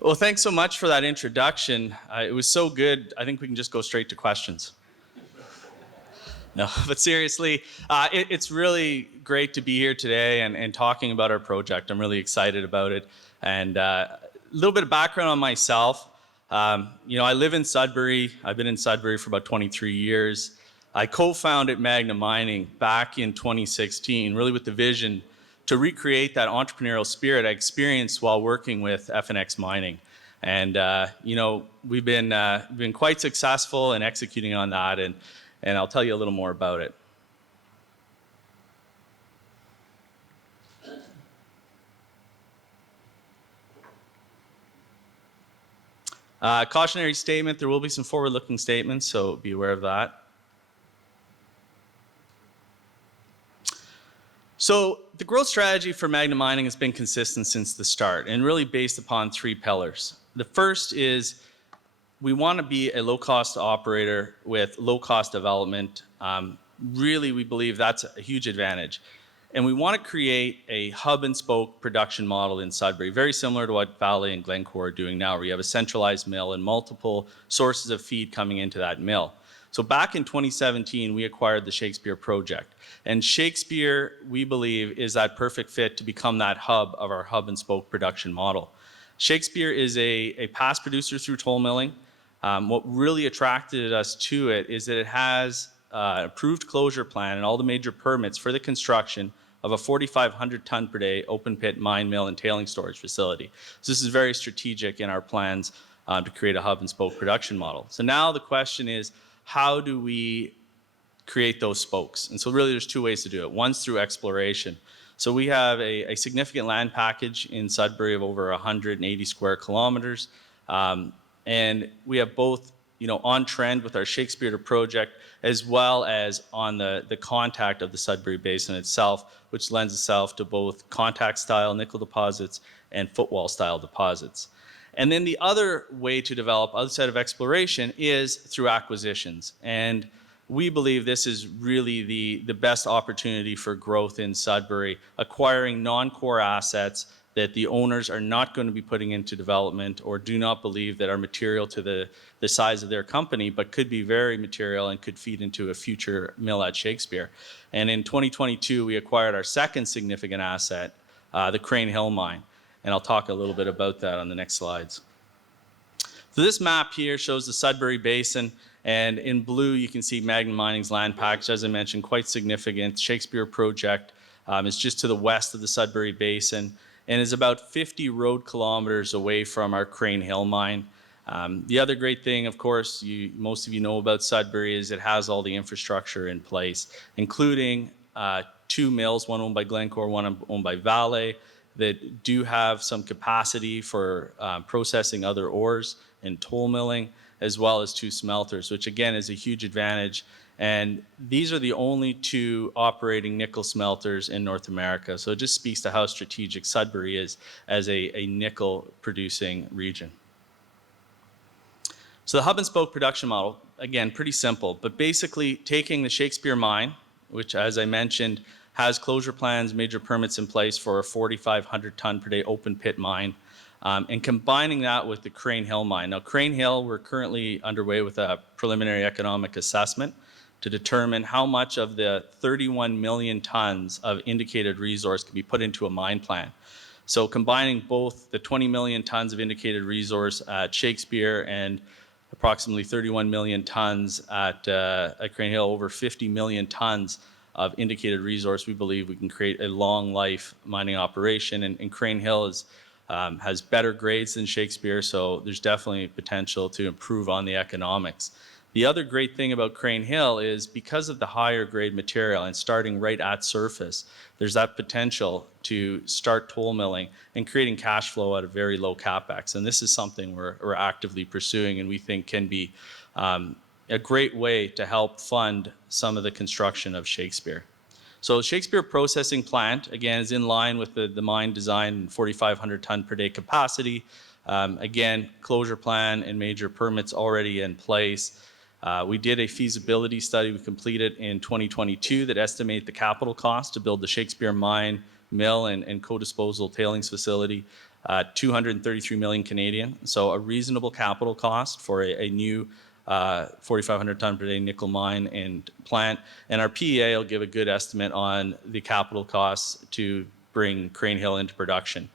Well, thanks so much for that introduction. It was so good, I think we can just go straight to questions. No, but seriously, it's really great to be here today and talking about our project. I'm really excited about it. And a little bit of background on myself. I live in Sudbury. I've been in Sudbury for about 23 years. I co-founded Magna Mining back in 2016, really with the vision to recreate that entrepreneurial spirit I experienced while working with FNX Mining. And we've been quite successful in executing on that, and I'll tell you a little more about it. Cautionary statement, there will be some forward-looking statements, so be aware of that. So the growth strategy for Magna Mining has been consistent since the start and really based upon three pillars. The first is we want to be a low-cost operator with low-cost development. Really, we believe that's a huge advantage. And we want to create a hub-and-spoke production model in Sudbury, very similar to what Vale and Glencore are doing now, where you have a centralized mill and multiple sources of feed coming into that mill. So back in 2017, we acquired the Shakespeare project. And Shakespeare, we believe, is that perfect fit to become that hub of our hub-and-spoke production model. Shakespeare is a past producer through toll milling. What really attracted us to it is that it has an approved closure plan and all the major permits for the construction of a 4,500 ton per day open pit mine mill and tailing storage facility. So this is very strategic in our plans to create a hub and spoke production model. So now the question is, how do we create those spokes? And so really there's two ways to do it. One's through exploration. So we have a significant land package in Sudbury of over 180 square kilometers. And we have both on trend with our Shakespeare project, as well as on the contact of the Sudbury Basin itself, which lends itself to both contact style nickel deposits and footwall style deposits. And then the other way to develop outside of exploration is through acquisitions. And we believe this is really the best opportunity for growth in Sudbury, acquiring non-core assets that the owners are not going to be putting into development or do not believe that are material to the size of their company, but could be very material and could feed into a future mill at Shakespeare. And in 2022, we acquired our second significant asset, the Crean Hill mine. And I'll talk a little bit about that on the next slides. So this map here shows the Sudbury Basin, and in blue you can see Magna Mining's land package, as I mentioned, quite significant. Shakespeare project is just to the west of the Sudbury Basin and is about 50 road kilometers away from our Crean Hill mine. The other great thing, of course, most of you know about Sudbury, is it has all the infrastructure in place, including two mills, one owned by Glencore, one owned by Vale, that do have some capacity for processing other ores and toll milling, as well as two smelters, which again is a huge advantage. And these are the only two operating nickel smelters in North America. So it just speaks to how strategic Sudbury is as a nickel producing region. So the hub and spoke production model, again, pretty simple, but basically taking the Shakespeare mine, which as I mentioned, has closure plans, major permits in place for a 4,500 ton per day open pit mine, and combining that with the Crean Hill mine. Now, Crean Hill, we're currently underway with a preliminary economic assessment to determine how much of the 31 million tons of indicated resource can be put into a mine plan. So combining both the 20 million tons of indicated resource at Shakespeare and approximately 31 million tons at Crean Hill, over 50 million tons of indicated resource, we believe we can create a long life mining operation. And Crean Hill has better grades than Shakespeare, so there's definitely potential to improve on the economics. The other great thing about Crean Hill is because of the higher grade material and starting right at surface, there's that potential to start toll milling and creating cash flow at a very low capex. And this is something we're actively pursuing and we think can be a great way to help fund some of the construction of Shakespeare. So Shakespeare processing plant, again, is in line with the mine design and 4,500 ton per day capacity. Again, closure plan and major permits already in place. We did a feasibility study we completed in 2022 that estimated the capital cost to build the Shakespeare mine, mill, and co-disposal tailings facility 233 million Canadian. So a reasonable capital cost for a new 4,500 ton per day nickel mine and plant. And our PEA will give a good estimate on the capital costs to bring Crean Hill into production.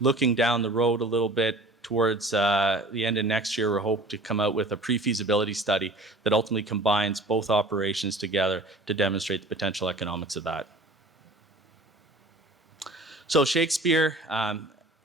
Looking down the road a little bit towards the end of next year, we hope to come out with a pre-feasibility study that ultimately combines both operations together to demonstrate the potential economics of that. So Shakespeare,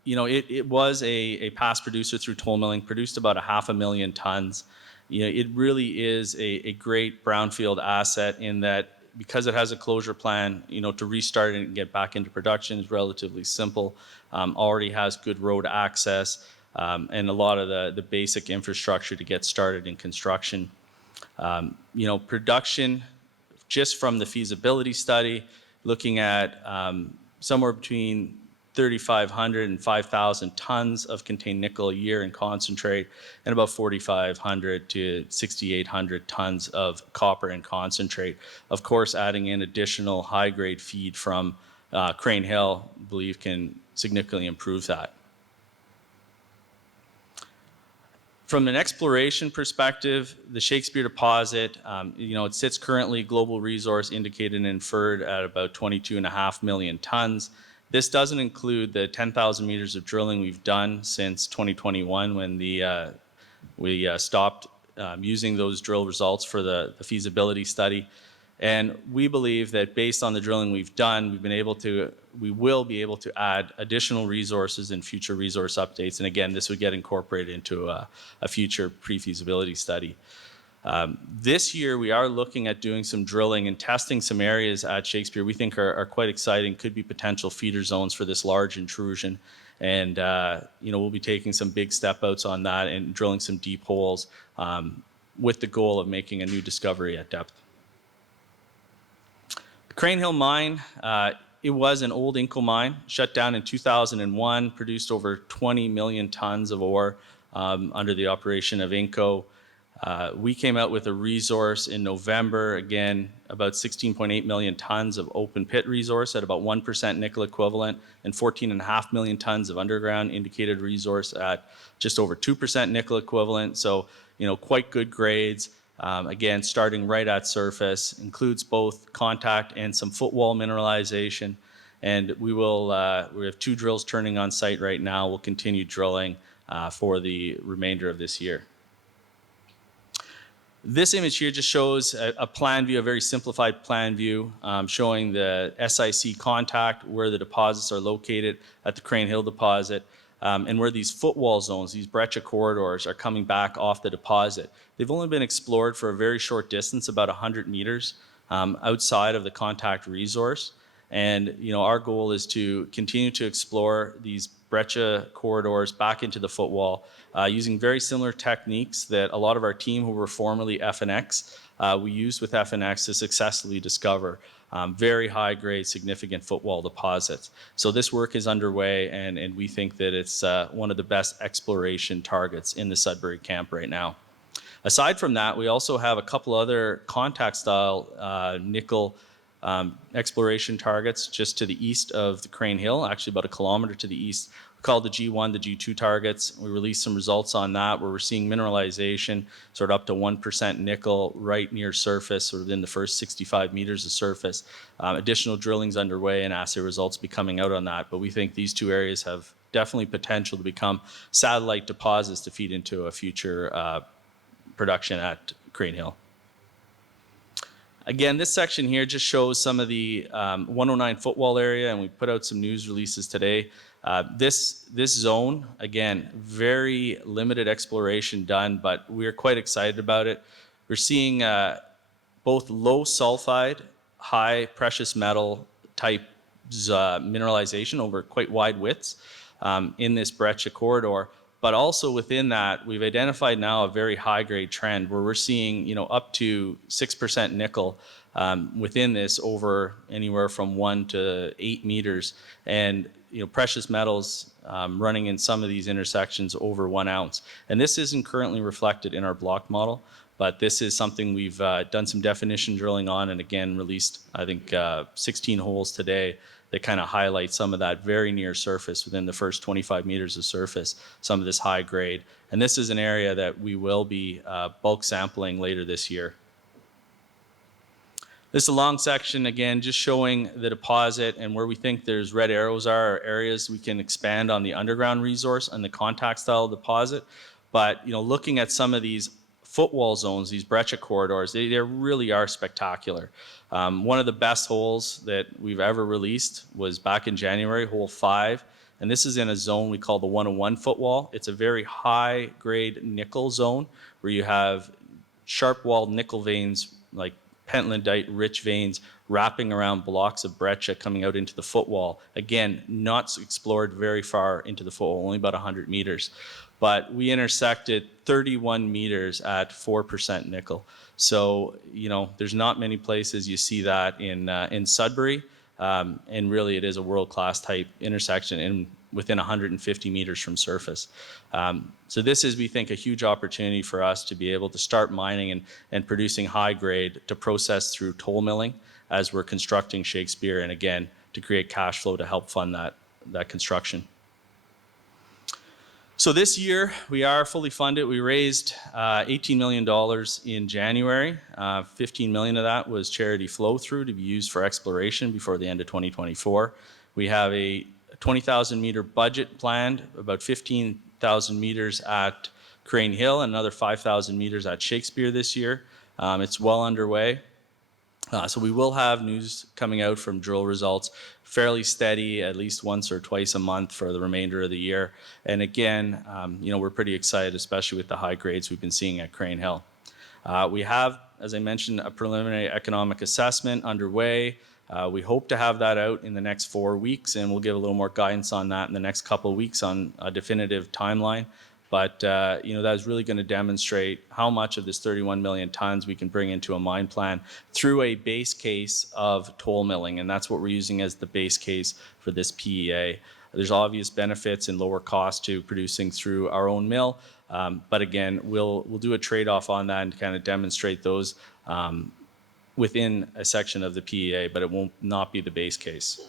it was a past producer through toll milling, produced about 500,000 tons. It really is a great brownfield asset in that because it has a closure plan, to restart it and get back into production is relatively simple. Already has good road access and a lot of the basic infrastructure to get started in construction. Production, just from the feasibility study, looking at somewhere between 3,500 and 5,000 tons of contained nickel a year in concentrate, and about 4,500 to 6,800 tons of copper in concentrate. Of course, adding in additional high-grade feed from Crean Hill, I believe, can significantly improve that. From an exploration perspective, the Shakespeare deposit, it sits currently global resource indicated and inferred at about 22.5 million tons. This doesn't include the 10,000 meters of drilling we've done since 2021 when we stopped using those drill results for the feasibility study. And we believe that based on the drilling we've done, we will be able to add additional resources in future resource updates. And again, this would get incorporated into a future pre-feasibility study. This year, we are looking at doing some drilling and testing some areas at Shakespeare we think are quite exciting, could be potential feeder zones for this large intrusion. And we'll be taking some big step outs on that and drilling some deep holes with the goal of making a new discovery at depth. The Crean Hill mine, it was an old Inco mine, shut down in 2001, produced over 20 million tons of ore under the operation of Inco. We came out with a resource in November, again, about 16.8 million tons of open pit resource at about 1% nickel equivalent and 14.5 million tons of underground indicated resource at just over 2% nickel equivalent. So, quite good grades. Again, starting right at surface, includes both contact and some footwall mineralization. And we have 2 drills turning on site right now. We'll continue drilling for the remainder of this year. This image here just shows a plan view, a very simplified plan view, showing the SIC contact, where the deposits are located at the Crean Hill deposit, and where these footwall zones, these breccia corridors, are coming back off the deposit. They've only been explored for a very short distance, about 100 meters outside of the contact resource. And our goal is to continue to explore these breccia corridors back into the footwall using very similar techniques that a lot of our team who were formerly FNX, we used with FNX to successfully discover very high grade, significant footwall deposits. So this work is underway, and we think that it's one of the best exploration targets in the Sudbury camp right now. Aside from that, we also have a couple other contact style nickel exploration targets just to the east of the Crean Hill, actually about 1 kilometer to the east. We call the G1, the G2 targets. We released some results on that where we're seeing mineralization sort of up to 1% nickel right near surface, sort of within the first 65 meters of surface. Additional drilling's underway and assay results be coming out on that. But we think these 2 areas have definitely potential to become satellite deposits to feed into a future production at Crean Hill. Again, this section here just shows some of the 109 footwall area, and we put out some news releases today. This zone, again, very limited exploration done, but we're quite excited about it. We're seeing both low sulfide, high precious metal type mineralization over quite wide widths in this breccia corridor. But also within that, we've identified now a very high-grade trend where we're seeing, up to 6% nickel within this over anywhere from 1 to 8 meters, and precious metals running in some of these intersections over 1 ounce. And this isn't currently reflected in our block model, but this is something we've done some definition drilling on, and again released, I think, 16 holes today that kind of highlight some of that very near surface within the first 25 meters of surface, some of this high grade. And this is an area that we will be bulk sampling later this year. This is a long section, again, just showing the deposit and where we think there's red arrows are areas we can expand on the underground resource and the contact style deposit. But, you know, looking at some of these footwall zones, these breccia corridors, they really are spectacular. One of the best holes that we've ever released was back in January, hole 5. And this is in a zone we call the 101 footwall. It's a very high grade nickel zone where you have sharp walled nickel veins, like pentlandite rich veins wrapping around blocks of breccia coming out into the footwall. Again, not explored very far into the footwall, only about 100 meters. But we intersected 31 meters at 4% nickel. So, you know, there's not many places you see that in Sudbury. And really it is a world-class type intersection and within 150 meters from surface. So this is, we think, a huge opportunity for us to be able to start mining and producing high grade to process through toll milling as we're constructing Shakespeare, and again, to create cash flow to help fund that construction. So this year, we are fully funded. We raised $18 million in January. 15 million of that was charity flow through to be used for exploration before the end of 2024. We have a 20,000 meter budget planned, about 15,000 meters at Crean Hill and another 5,000 meters at Shakespeare this year. It's well underway. So we will have news coming out from drill results, fairly steady, at least once or twice a month for the remainder of the year. And again, you know, we're pretty excited, especially with the high grades we've been seeing at Crean Hill. We have, as I mentioned, a preliminary economic assessment underway. We hope to have that out in the next 4 weeks, and we'll give a little more guidance on that in the next couple of weeks on a definitive timeline. But you know, that is really going to demonstrate how much of this 31 million tons we can bring into a mine plan through a base case of toll milling, and that's what we're using as the base case for this PEA. There's obvious benefits and lower cost to producing through our own mill, but again, we'll do a trade-off on that and kind of demonstrate those within a section of the PEA, but it won't not be the base case.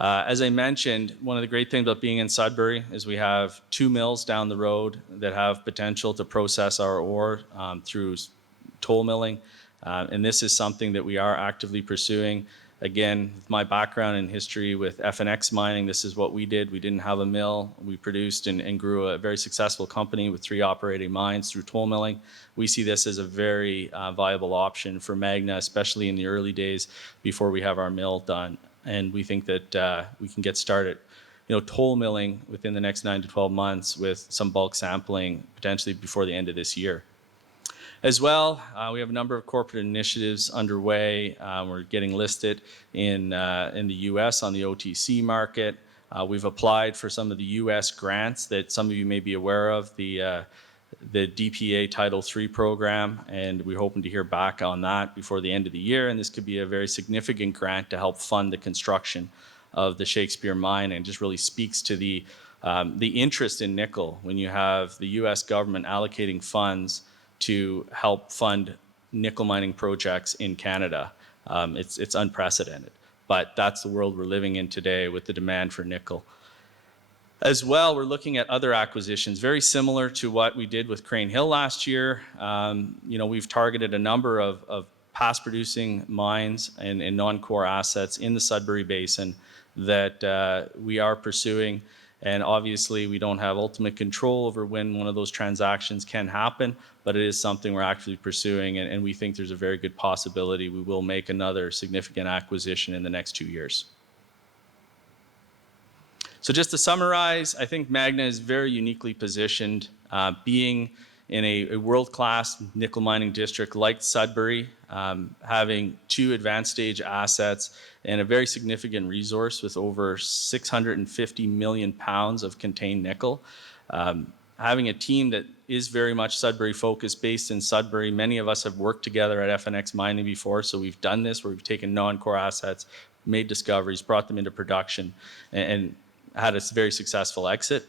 As I mentioned, one of the great things about being in Sudbury is we have 2 mills down the road that have potential to process our ore through toll milling. And this is something that we are actively pursuing. Again, with my background in history with FNX Mining, this is what we did. We didn't have a mill. We produced and grew a very successful company with 3 operating mines through toll milling. We see this as a very viable option for Magna, especially in the early days before we have our mill done. And we think that we can get started, you know, toll milling within the next 9 to 12 months with some bulk sampling potentially before the end of this year. As well, we have a number of corporate initiatives underway. We're getting listed in the U.S. on the OTC market. We've applied for some of the U.S. grants that some of you may be aware of, the DPA Title III program, and we're hoping to hear back on that before the end of the year. And this could be a very significant grant to help fund the construction of the Shakespeare mine, and just really speaks to the interest in nickel when you have the U.S. government allocating funds to help fund nickel mining projects in Canada. It's unprecedented, but that's the world we're living in today with the demand for nickel. As well, we're looking at other acquisitions, very similar to what we did with Crean Hill last year. You know, we've targeted a number of past producing mines and non-core assets in the Sudbury Basin that we are pursuing. And obviously, we don't have ultimate control over when one of those transactions can happen, but it is something we're actively pursuing, and we think there's a very good possibility we will make another significant acquisition in the next 2 years. So just to summarize, I think Magna is very uniquely positioned, being in a world-class nickel mining district like Sudbury, having 2 advanced stage assets and a very significant resource with over 650 million pounds of contained nickel. Having a team that is very much Sudbury focused, based in Sudbury. Many of us have worked together at FNX Mining before, so we've done this where we've taken non-core assets, made discoveries, brought them into production, and had a very successful exit.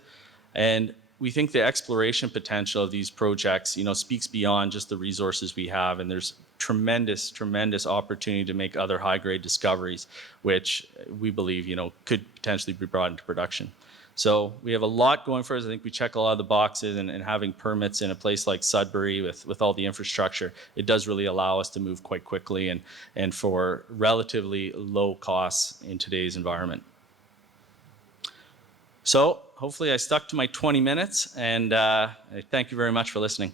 And we think the exploration potential of these projects, speaks beyond just the resources we have, and there's tremendous opportunity to make other high-grade discoveries, which we believe, could potentially be brought into production. So we have a lot going for us. I think we check a lot of the boxes, and having permits in a place like Sudbury with all the infrastructure, it does really allow us to move quite quickly and for relatively low costs in today's environment. So hopefully I stuck to my 20 minutes, and I thank you very much for listening.